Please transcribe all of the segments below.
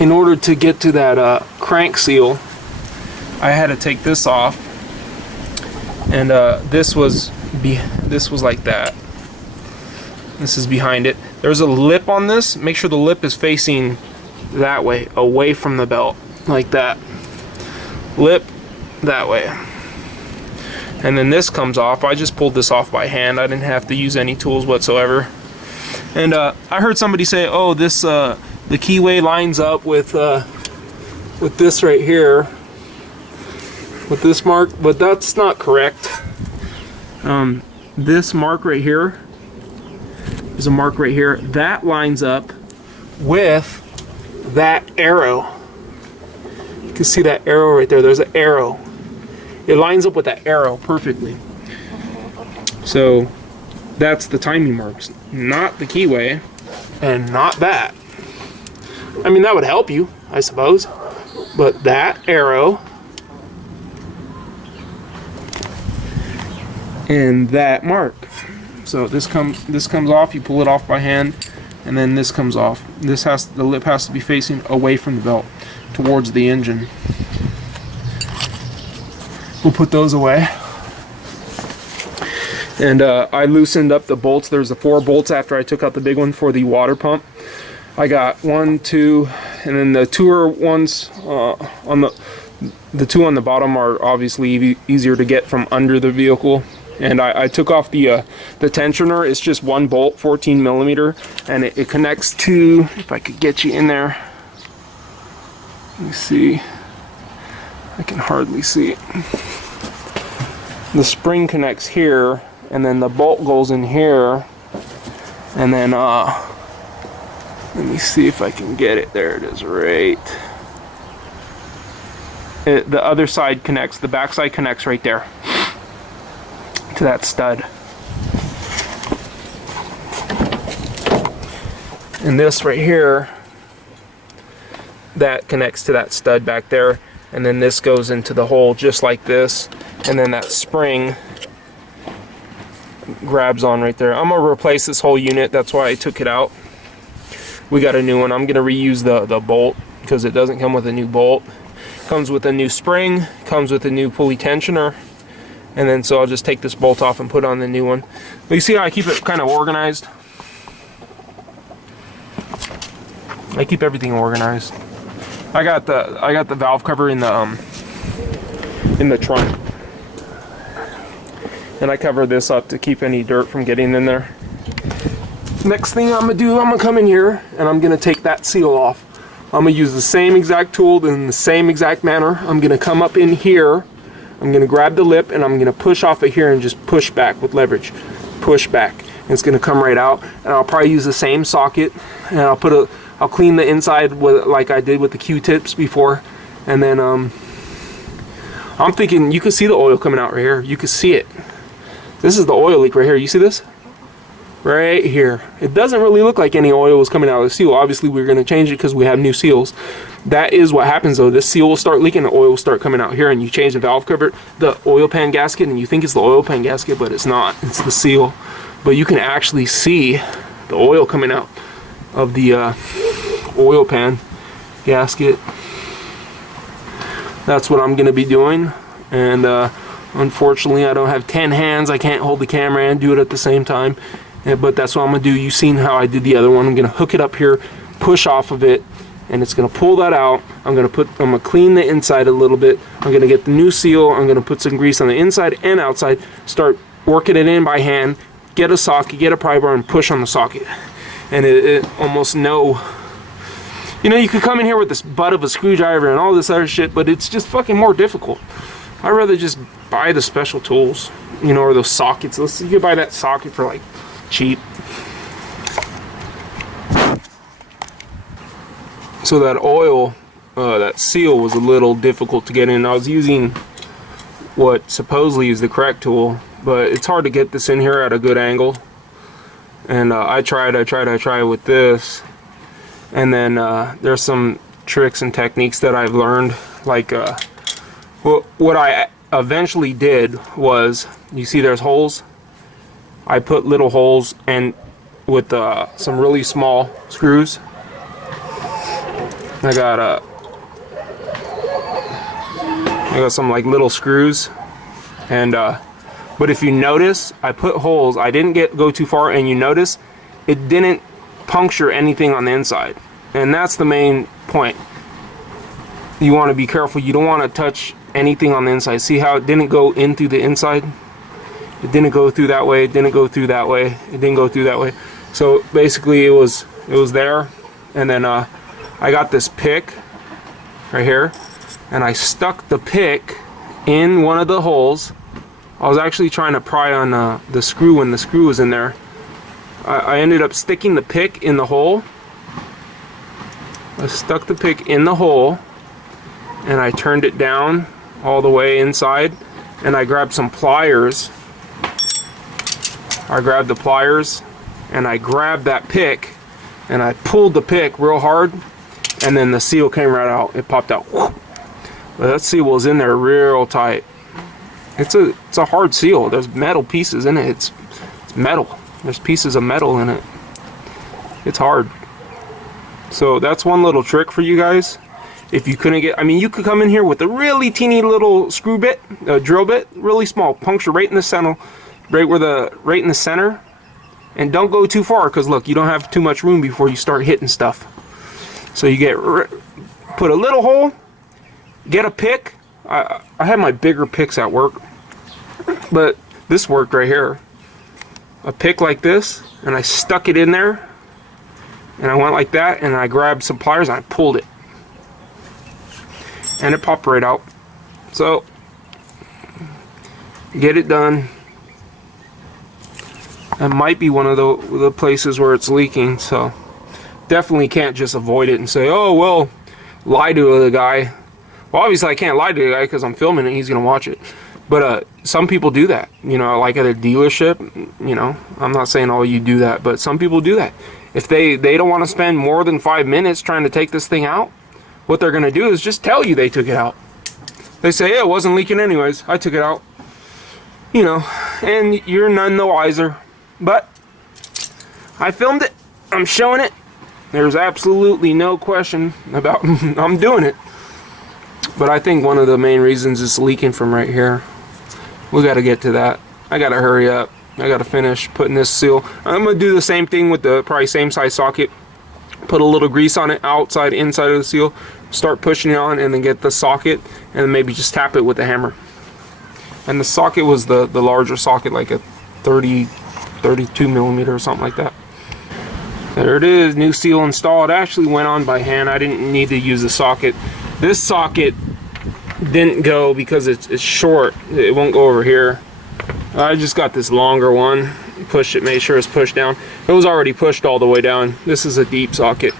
in order to get to that crank seal, I had to take this off, and this was like that. This is behind it. There's a lip on this. Make sure the lip is facing that way, away from the belt, like that. Lip that way. And then this comes off. I just pulled this off by hand. I didn't have to use any tools whatsoever. And I heard somebody say, "Oh, this the keyway lines up with this right here, with this mark," but that's not correct. This mark right here, there's a mark right here that lines up with that arrow. You can see that arrow right there. There's an arrow. It lines up with that arrow perfectly. So that's the timing marks, not the keyway, and not that. I mean, that would help you, I suppose, but that arrow and that mark. So this comes off. You pull it off by hand, and then this comes off. The lip has to be facing away from the belt, towards the engine. We'll put those away. And I loosened up the bolts. There's the 4 bolts after I took out the big one for the water pump. I got 1, 2, and then the 2 ones on the 2 on the bottom are obviously easier to get from under the vehicle. And I took off the tensioner. It's just 1 bolt, 14 millimeter, and it connects to, if I could get you in there. Let me see. I can hardly see it. The spring connects here, and then the bolt goes in here, and then let me see if I can get it. There it is, right. The other side connects, the back side connects right there to that stud. And this right here, that connects to that stud back there, and then this goes into the hole just like this, and then that spring grabs on right there. I'm gonna replace this whole unit. That's why I took it out. We got a new one. I'm gonna reuse the bolt because it doesn't come with a new bolt. Comes with a new spring, comes with a new pulley tensioner, and then so I'll just take this bolt off and put on the new one. But you see how I keep it kind of organized? I keep everything organized. I got the valve cover in the trunk, and I cover this up to keep any dirt from getting in there. Next thing I'm gonna do, I'm gonna come in here and I'm gonna take that seal off. I'm gonna use the same exact tool in the same exact manner. I'm gonna come up in here, I'm gonna grab the lip, and I'm gonna push off of here and just push back with leverage. Push back. And it's gonna come right out, and I'll probably use the same socket, and I'll clean the inside with, like I did with the Q-tips before, and then I'm thinking you can see the oil coming out right here. You can see it. This is the oil leak right here. You see this? Right here. It doesn't really look like any oil was coming out of the seal. Obviously we're going to change it because we have new seals. That is what happens though. This seal will start leaking, the oil will start coming out here, and you change the valve cover, the oil pan gasket, and you think it's the oil pan gasket, but it's not. It's the seal. But you can actually see the oil coming out of the oil pan gasket. That's what I'm going to be doing, and unfortunately I don't have 10 hands. I can't hold the camera and do it at the same time, but that's what I'm going to do. You've seen how I did the other one. I'm going to hook it up here, push off of it, and it's going to pull that out. I'm going to clean the inside a little bit. I'm going to get the new seal. I'm going to put some grease on the inside and outside, start working it in by hand, get a socket, get a pry bar, and push on the socket. And it almost no, you know, you could come in here with this butt of a screwdriver and all this other shit, but it's just fucking more difficult. I'd rather just buy the special tools, you know, or those sockets. You could buy that socket for like cheap. So that oil, that seal was a little difficult to get in. I was using what supposedly is the correct tool, but it's hard to get this in here at a good angle. And I tried with this, and then there's some tricks and techniques that I've learned. Like what I eventually did was, you see there's holes. I put little holes, and with some really small screws, I got some like little screws, and but if you notice, I put holes. I didn't go too far, and you notice it didn't puncture anything on the inside, and that's the main point. You want to be careful. You don't want to touch anything on the inside. See how it didn't go in through the inside? It didn't go through that way. It didn't go through that way. It didn't go through that way. So basically, it was there, and then I got this pick right here, and I stuck the pick in one of the holes. I was actually trying to pry on the screw when the screw was in there. I ended up sticking the pick in the hole. I stuck the pick in the hole, and I turned it down all the way inside, and I grabbed some pliers. I grabbed the pliers, and I grabbed that pick, and I pulled the pick real hard, and then the seal came right out. It popped out. But that seal was in there real tight. It's a hard seal. There's metal pieces in it. It's metal. There's pieces of metal in it. It's hard. So that's one little trick for you guys. If you couldn't get, I mean, you could come in here with a really teeny little screw bit, a drill bit, really small, puncture right in the center, right in the center, and don't go too far, because look, you don't have too much room before you start hitting stuff. So you put a little hole, get a pick. I had my bigger picks at work, but this worked right here. A pick like this, and I stuck it in there, and I went like that, and I grabbed some pliers and I pulled it, and it popped right out. So get it done. That might be one of the places where it's leaking, so definitely can't just avoid it and say, oh well, lie to the guy. Well, obviously I can't lie to the guy because I'm filming it, he's gonna watch it. But some people do that, you know, like at a dealership. You know, I'm not saying all you do that, but some people do that. If they don't want to spend more than 5 minutes trying to take this thing out, what they're gonna do is just tell you they took it out. They say, yeah, it wasn't leaking anyways, I took it out. You know, and you're none the wiser. But I filmed it, I'm showing it. There's absolutely no question about I'm doing it. But I think one of the main reasons is leaking from right here. We got to get to that. I got to hurry up. I got to finish putting this seal. I'm going to do the same thing with the probably same size socket. Put a little grease on it, outside, inside of the seal. Start pushing it on, and then get the socket, and then maybe just tap it with a hammer. And the socket was the larger socket, like a 32 millimeter or something like that. There it is, new seal installed. It actually went on by hand. I didn't need to use the socket. This socket didn't go because it's short. It won't go over here. I just got this longer one. Pushed it, made sure it's pushed down. It was already pushed all the way down. This is a deep socket.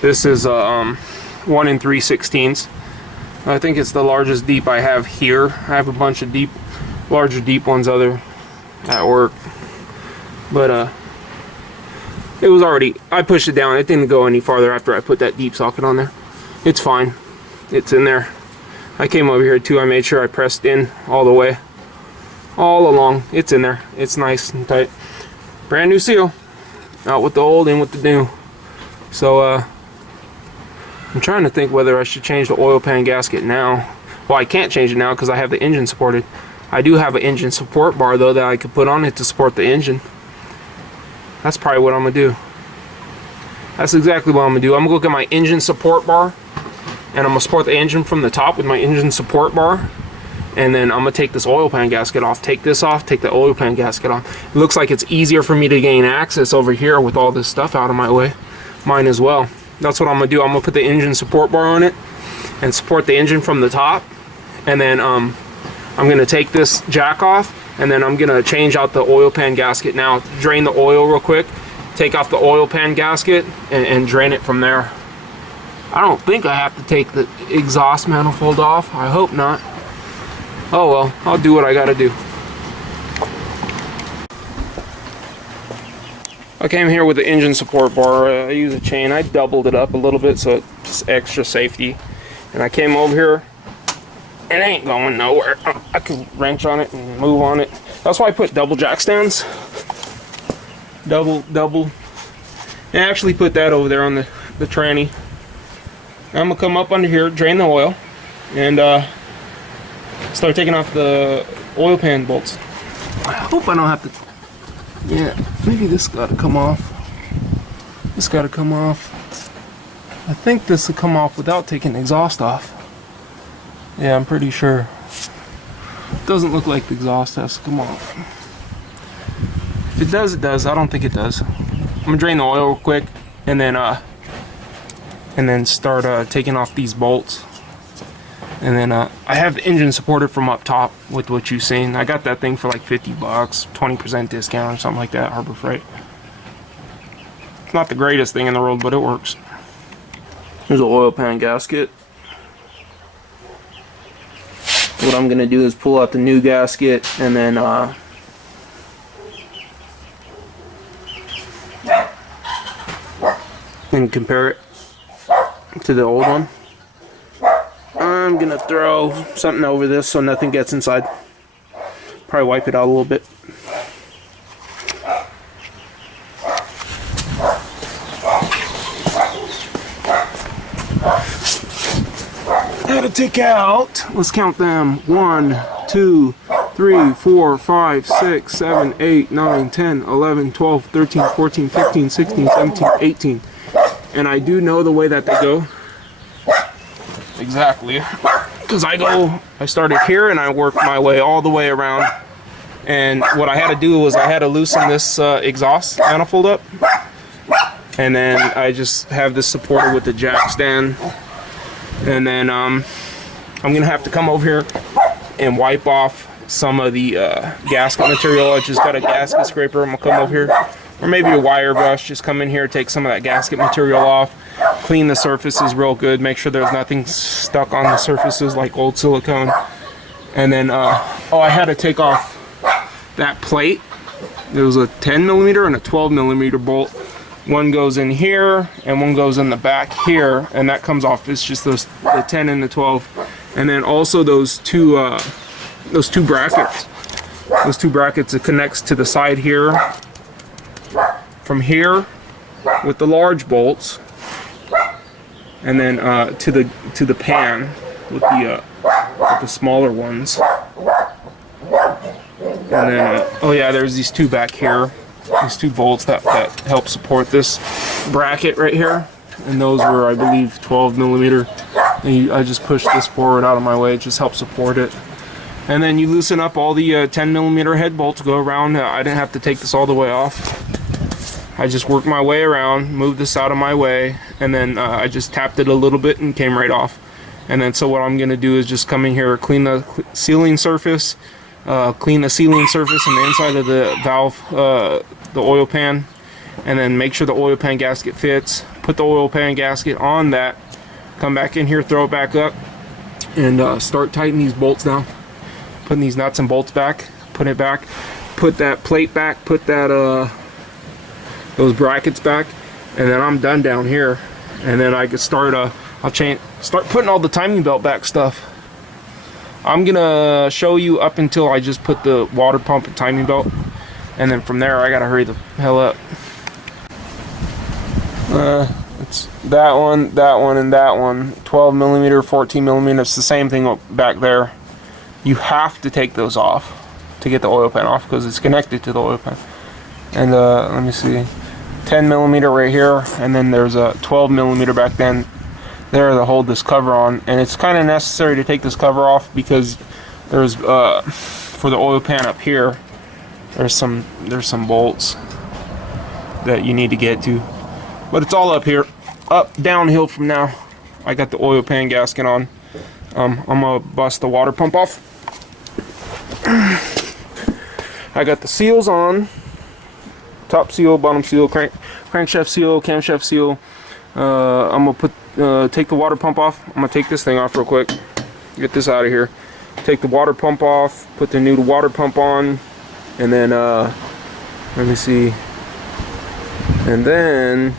This is 1 3/16. I think it's the largest deep I have here. I have a bunch of larger deep ones at work. But it was already, I pushed it down. It didn't go any farther after I put that deep socket on there. It's fine. It's in there. I came over here too. I made sure I pressed in all the way, all along. It's in there. It's nice and tight. Brand new seal. Out with the old, in with the new. So I'm trying to think whether I should change the oil pan gasket now. Well, I can't change it now because I have the engine supported. I do have an engine support bar though that I could put on it to support the engine. That's probably what I'm gonna do. That's exactly what I'm gonna do. I'm gonna go get my engine support bar, and I'm gonna support the engine from the top with my engine support bar, and then I'm gonna take this oil pan gasket off, take this off, take the oil pan gasket off. It looks like it's easier for me to gain access over here with all this stuff out of my way. Mine as well. That's what I'm gonna do. I'm gonna put the engine support bar on it and support the engine from the top, and then I'm gonna take this jack off, and then I'm gonna change out the oil pan gasket now. Drain the oil real quick, take off the oil pan gasket, and drain it from there. I don't think I have to take the exhaust manifold off. I hope not. Oh well, I'll do what I gotta do. I came here with the engine support bar. I use a chain. I doubled it up a little bit so it's extra safety. And I came over here. It ain't going nowhere. I can wrench on it and move on it. That's why I put double jack stands. Double. And I actually put that over there on the tranny. I'm gonna come up under here, drain the oil, and start taking off the oil pan bolts. I hope I don't have to. Yeah, maybe this got to come off. This got to come off. I think this will come off without taking the exhaust off. Yeah, I'm pretty sure. Doesn't look like the exhaust has to come off. If it does, it does. I don't think it does. I'm gonna drain the oil real quick, and then start taking off these bolts. And then I have the engine supported from up top with what you've seen. I got that thing for like 50 bucks, 20% discount or something like that, Harbor Freight. It's not the greatest thing in the world, but it works. Here's an oil pan gasket. What I'm gonna do is pull out the new gasket and then and compare it to the old one. I'm gonna throw something over this so nothing gets inside. Probably wipe it out a little bit. How to take out, let's count them. 1, 2, 3, 4, 5, 6, 7, 8, 9, 10, 11, 12, 13, 14, 15, 16, 17, 18. And I do know the way that they go. Exactly. Because I started here and I worked my way all the way around. And what I had to do was I had to loosen this exhaust manifold up. And then I just have this supported with the jack stand. And then I'm going to have to come over here and wipe off some of the gasket material. I just got a gasket scraper. I'm going to come over here. Or maybe a wire brush. Just come in here, take some of that gasket material off. Clean the surfaces real good. Make sure there's nothing stuck on the surfaces like old silicone. And then, oh, I had to take off that plate. There was a 10mm and a 12mm bolt. One goes in here and one goes in the back here, and that comes off. It's just the 10 and the 12, and then also those two brackets. Those two brackets, it connects to the side here. From here with the large bolts, and then to the pan with the smaller ones. And then oh yeah, there's these two back here. These two bolts that help support this bracket right here, and those were, I believe, 12mm. And I just pushed this forward out of my way. It just helps support it. And then you loosen up all the 10mm head bolts, go around. I didn't have to take this all the way off. I just worked my way around, moved this out of my way, and then I just tapped it a little bit and came right off. And then so what I'm going to do is just come in here, clean the sealing surface, clean the sealing surface on the inside of the valve, the oil pan, and then make sure the oil pan gasket fits. Put the oil pan gasket on that, come back in here, throw it back up, and start tightening these bolts down. Putting these nuts and bolts back, put it back, put that plate back, put that those brackets back, and then I'm done down here. And then I can start start putting all the timing belt back stuff. I'm gonna show you up until I just put the water pump and timing belt, and then from there I gotta hurry the hell up. It's that one, and that one. 12mm, 14mm. It's the same thing back there. You have to take those off to get the oil pan off because it's connected to the oil pan. And let me see, 10mm right here, and then there's a 12mm back then there to hold this cover on. And it's kind of necessary to take this cover off because there's for the oil pan up here, there's some bolts that you need to get to, but it's all up here, up downhill from now. I got the oil pan gasket on. I'm gonna bust the water pump off. I got the seals on, top seal, bottom seal, crankshaft seal, camshaft seal. I'm gonna take the water pump off. I'm gonna take this thing off real quick, get this out of here, take the water pump off, put the new water pump on, and then let me see, and then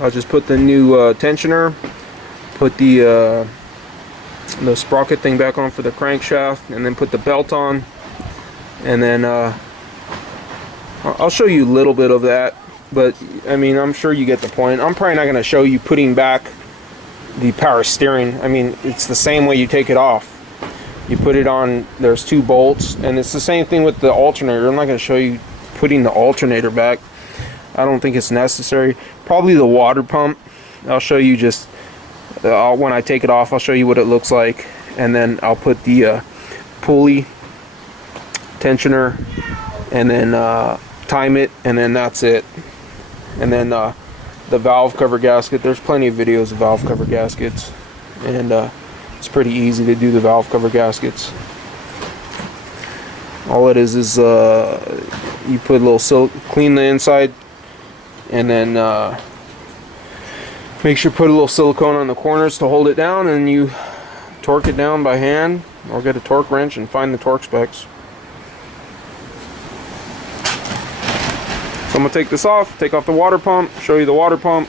I'll just put the new tensioner, put the sprocket thing back on for the crankshaft, and then put the belt on, and then I'll show you a little bit of that, but I mean, I'm sure you get the point. I'm probably not going to show you putting back the power steering. I mean, it's the same way you take it off. You put it on, there's 2 bolts, and it's the same thing with the alternator. I'm not going to show you putting the alternator back. I don't think it's necessary. Probably the water pump. I'll show you just, when I take it off, I'll show you what it looks like. And then I'll put the pulley, tensioner, and then time it, and then that's it. And then the valve cover gasket. There's plenty of videos of valve cover gaskets. And it's pretty easy to do the valve cover gaskets. All it is you put a little clean the inside, and then make sure you put a little silicone on the corners to hold it down, and you torque it down by hand, or get a torque wrench and find the torque specs. So I'm gonna take this off, take off the water pump, show you the water pump,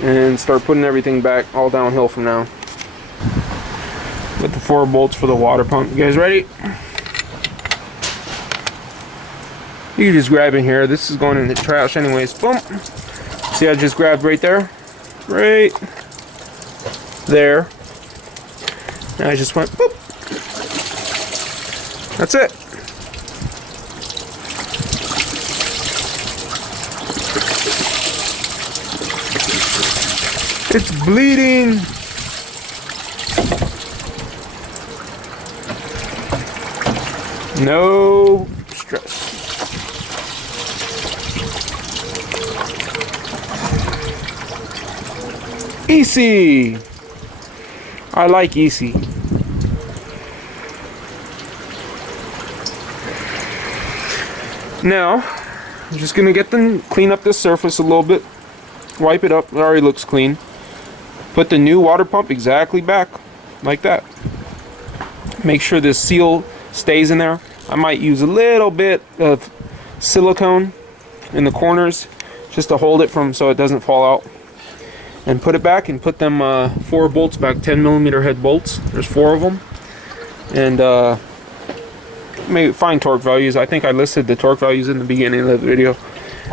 and start putting everything back, all downhill from now. With the 4 bolts for the water pump. You guys ready? You can just grab in here. This is going in the trash anyways. Boom. See, I just grabbed right there. Right there. And I just went boop. That's it. It's bleeding. No stress. Easy. I like easy. Now, I'm just gonna clean up this surface a little bit. Wipe it up. It already looks clean. Put the new water pump exactly back, like that. Make sure this seal stays in there. I might use a little bit of silicone in the corners just to hold it so it doesn't fall out. And put it back, and put them 4 bolts back, 10mm head bolts. There's 4 of them. And maybe find torque values. I think I listed the torque values in the beginning of the video.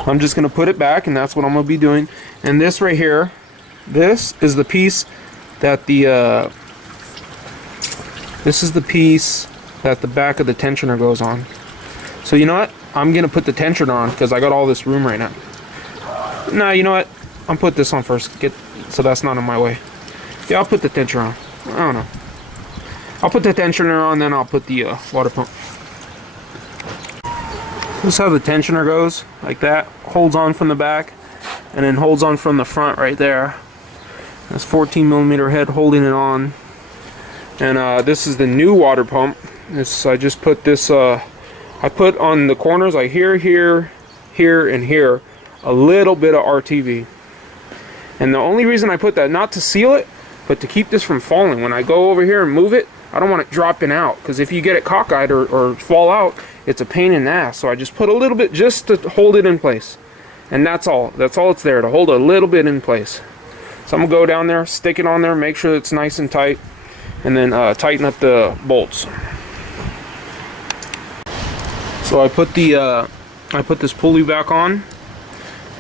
I'm just going to put it back, and that's what I'm going to be doing. And this right here, this is the piece that the back of the tensioner goes on. So you know what? I'm going to put the tensioner on because I got all this room right now. No, you know what? I'll put this on first, so that's not in my way. Yeah, I'll put the tensioner on. I don't know. I'll put the tensioner on, then I'll put the water pump. This is how the tensioner goes, like that. Holds on from the back, and then holds on from the front right there. That's 14mm head holding it on. And this is the new water pump. I just put this, I put on the corners, like here, here, here, and here, a little bit of RTV. And the only reason I put that, not to seal it, but to keep this from falling. When I go over here and move it, I don't want it dropping out, because if you get it cockeyed or fall out, it's a pain in the ass. So I just put a little bit just to hold it in place. And that's all. That's all it's there, to hold a little bit in place. So I'm going to go down there, stick it on there, make sure it's nice and tight, and then tighten up the bolts. So I put this pulley back on,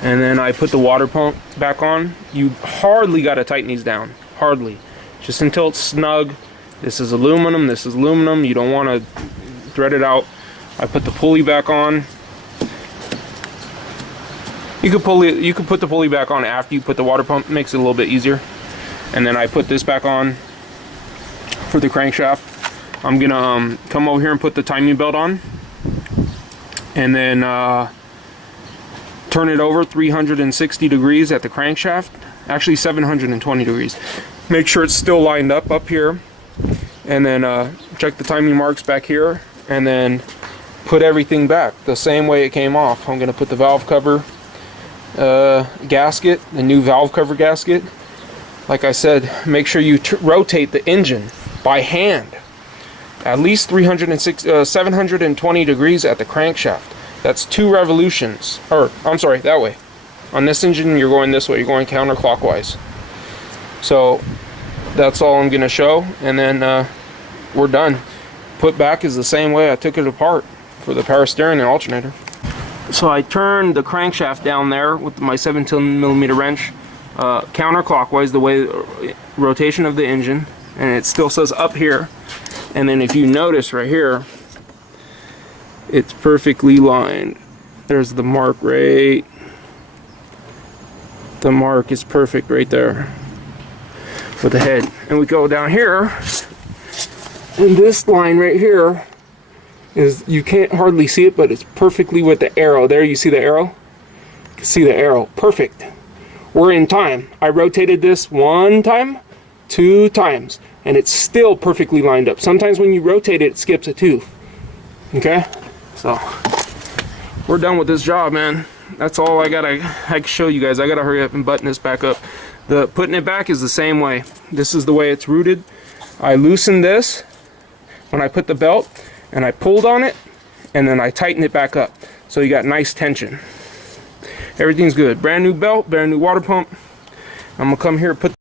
and then I put the water pump back on. You hardly got to tighten these down. Hardly. Just until it's snug. This is aluminum. This is aluminum. You don't want to thread it out. I put the pulley back on. You could put the pulley back on after you put the water pump. It makes it a little bit easier. And then I put this back on for the crankshaft. I'm gonna come over here and put the timing belt on, and then turn it over 360 degrees at the crankshaft. Actually 720 degrees. Make sure it's still lined up here, and then check the timing marks back here, and then put everything back the same way it came off. I'm gonna put the valve cover gasket, the new valve cover gasket. Like I said, make sure you rotate the engine by hand at least 720 degrees at the crankshaft. That's 2 revolutions, or I'm sorry, that way. On this engine, you're going this way, you're going counterclockwise. So that's all I'm gonna show, and then we're done. Put back is the same way I took it apart for the power steering and alternator. So I turned the crankshaft down there with my 17mm wrench. counterclockwise, the way rotation of the engine, and it still says up here. And then if you notice right here, it's perfectly lined. There's the mark right. The mark is perfect right there with the head. And we go down here, and this line right here is, you can't hardly see it, but it's perfectly with the arrow. There, you see the arrow? You can see the arrow. Perfect. We're in time. I rotated this 1 time, 2 times, and it's still perfectly lined up. Sometimes when you rotate it, it skips a tooth. Okay? So, we're done with this job, man. That's all I can show you guys. I gotta hurry up and button this back up. The putting it back is the same way. This is the way it's rooted. I loosened this when I put the belt, and I pulled on it, and then I tightened it back up. So you got nice tension. Everything's good. Brand new belt, brand new water pump. I'm gonna come here and put